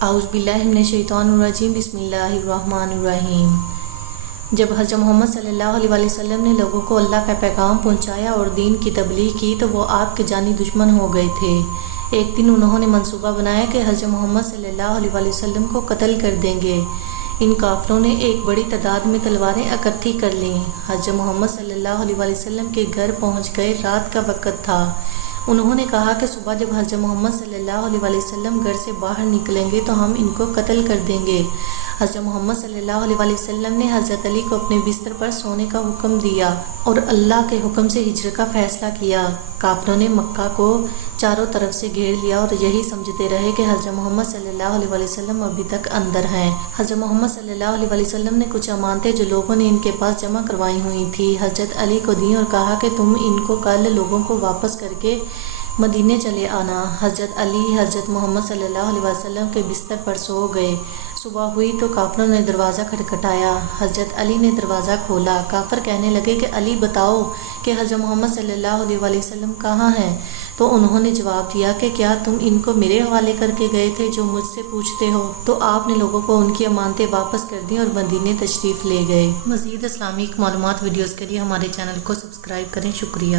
اعوذ باللہ من الشیطان الرجیم، بسم اللہ الرحمن الرحیم۔ جب حضرت محمد صلی اللہ علیہ وسلم نے لوگوں کو اللہ کا پیغام پہنچایا اور دین کی تبلیغ کی تو وہ آپ کے جانی دشمن ہو گئے تھے۔ ایک دن انہوں نے منصوبہ بنایا کہ حضرت محمد صلی اللہ علیہ وسلم کو قتل کر دیں گے۔ ان کافروں نے ایک بڑی تعداد میں تلواریں اکٹھی کر لیں۔ حضرت محمد صلی اللہ علیہ وسلم کے گھر پہنچ گئے۔ رات کا وقت تھا۔ انہوں نے کہا کہ صبح جب حضرت محمد صلی اللہ علیہ وسلم گھر سے باہر نکلیں گے تو ہم ان کو قتل کر دیں گے۔ حضرت محمد صلی اللہ علیہ وسلم نے حضرت علی کو اپنے بستر پر سونے کا حکم دیا اور اللہ کے حکم سے ہجرت کا فیصلہ کیا۔ کافروں نے مکہ کو چاروں طرف سے گھیر لیا اور یہی سمجھتے رہے کہ حضرت محمد صلی اللہ علیہ وسلم ابھی تک اندر ہیں۔ حضرت محمد صلی اللہ علیہ وسلم نے کچھ امانتیں جو لوگوں نے ان کے پاس جمع کروائی ہوئی تھی حضرت علی کو دیں اور کہا کہ تم ان کو کل لوگوں کو واپس کر کے مدینے چلے آنا۔ حضرت علی حضرت محمد صلی اللہ علیہ وسلم کے بستر پر سو گئے۔ صبح ہوئی تو کافروں نے دروازہ کھٹکھٹایا۔ حضرت علی نے دروازہ کھولا۔ کافر کہنے لگے کہ علی بتاؤ کہ حضرت محمد صلی اللہ علیہ وسلم کہاں ہیں؟ تو انہوں نے جواب دیا کہ کیا تم ان کو میرے حوالے کر کے گئے تھے جو مجھ سے پوچھتے ہو؟ تو آپ نے لوگوں کو ان کی امانتیں واپس کر دیں اور مدینے تشریف لے گئے۔ مزید اسلامک معلومات ویڈیوز کے لیے ہمارے چینل کو سبسکرائب کریں۔ شکریہ۔